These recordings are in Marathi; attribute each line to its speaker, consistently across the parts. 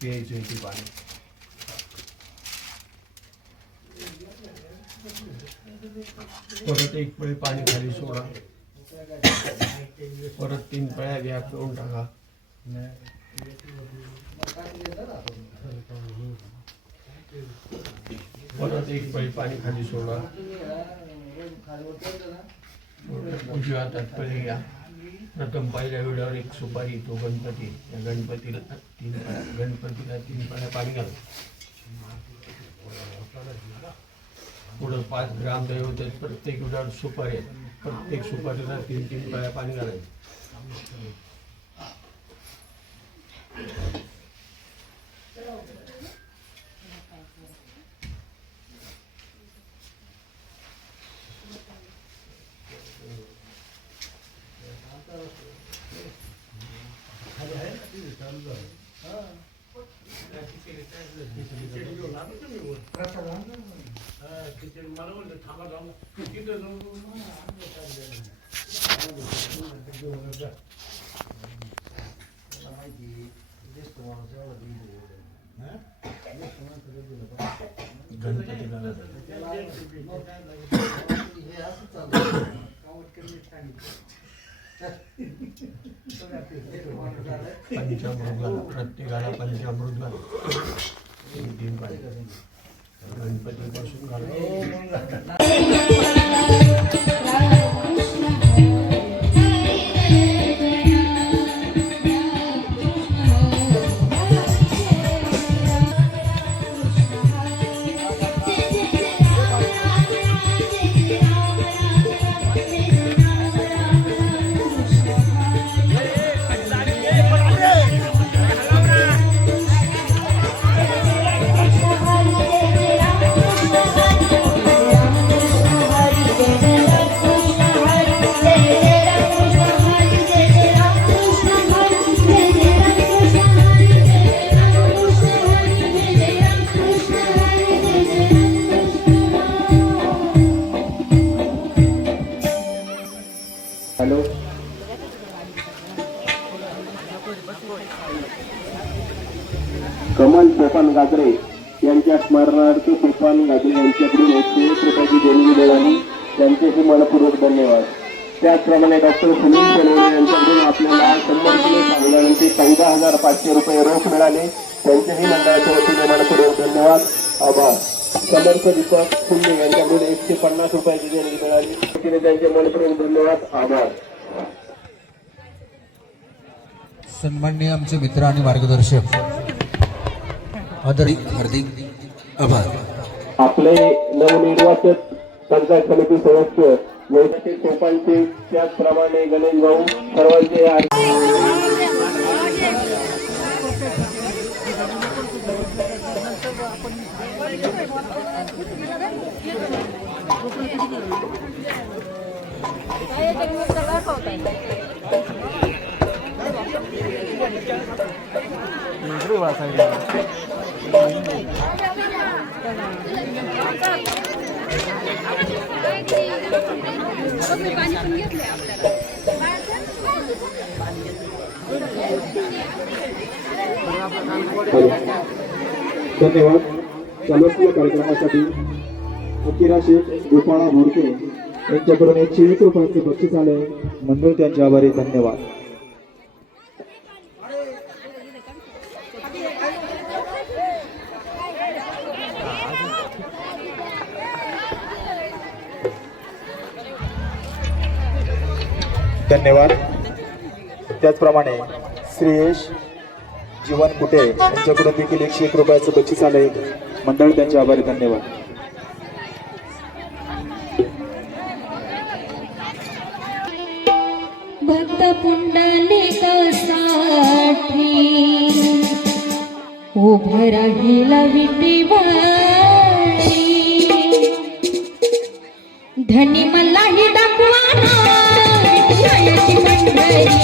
Speaker 1: प्यायचं आहे ते पाणी. परत एक पळी पाणी खाली सोडा. परत तीन पळ्या घ्या पिऊन टाका. परत एक पळी पाणी खाली सोडा. उजव्या हातात पळी घ्या. प्रथम पहिल्या वेळेवर एक सुपारी तो गणपती त्या गणपतीला तीन पाया गणपतीला तीन पाया पाणी घालतो पुढं पाच ग्राम दैवत प्रत्येक वेळावर सुपारी आहेत. प्रत्येक सुपारीला तीन तीन पाया पाणी घालायचं. गणपतीला पंचामृत प्रत्येकाला पंचामृत घाला तीन तीन पाहिजे गणपतीपासून घाला
Speaker 2: कमल गाजरे यांच्या स्मरणार्थ सोपान गाजरे यांच्याकडून एकशे एक रुपयाची देणगी मिळाली. त्यांचेही मनपूर्वक धन्यवाद. त्याचप्रमाणे डॉक्टर सुनील सोनवणे यांच्याकडून आपल्याला शंभर किलो चांगल्यानंतर चौदा हजार पाचशे रुपये रोख मिळाले. त्यांचेही मंडळाच्या वतीने मनपूर्वक धन्यवाद. आभार. समर्थ दीपक फुल्ले यांच्याकडून एकशे पन्नास रुपयाची देणगी मिळाली. तिने त्यांचे मनपूर्वक धन्यवाद. आभार.
Speaker 3: सन्माननीय आमचे मित्र आणि मार्गदर्शक. आदरणीय हार्दिक आभार.
Speaker 2: आपले नवनिर्वाचित पंचायत समिती सदस्य वैद्यकीय सोपांचे त्याचप्रमाणे गणेश भाऊ सर्वांचे आ-
Speaker 4: पाणी पण घेतलंय आपल्याला
Speaker 2: धन्यवाद समस्त कार्यक्रमासाठी अकिरा शेख गोपाळा भोरके यांच्याकडून एकशे एक रुपयांचे बक्षीस आले मंडळ त्यांचे आभारी धन्यवाद. धन्यवाद. त्याचप्रमाणे श्रेयश जीवन कुटे यांच्याकडून देखील एकशे एक रुपयाचं बक्षीस आलंय मंडळ त्यांचे आभारी धन्यवाद.
Speaker 4: भक्त पुंडलिकसाठी उभं राहील विटीवारी धनी मलाही दाखवाना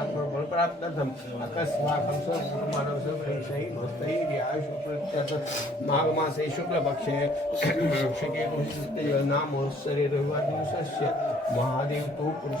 Speaker 4: मलाही दाखवाना विठ्ठलाची मंडळी.
Speaker 1: ही अकस्माकं स्वकुटुंबानां रविवार दिवसस्य महादेव तु पुरुष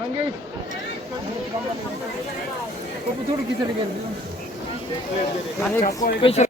Speaker 1: मंगेश तो थोड़ी किसने कर दी अच्छा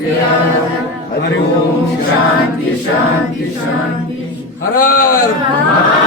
Speaker 1: हरि ओम शांति शांति शांति। हर हर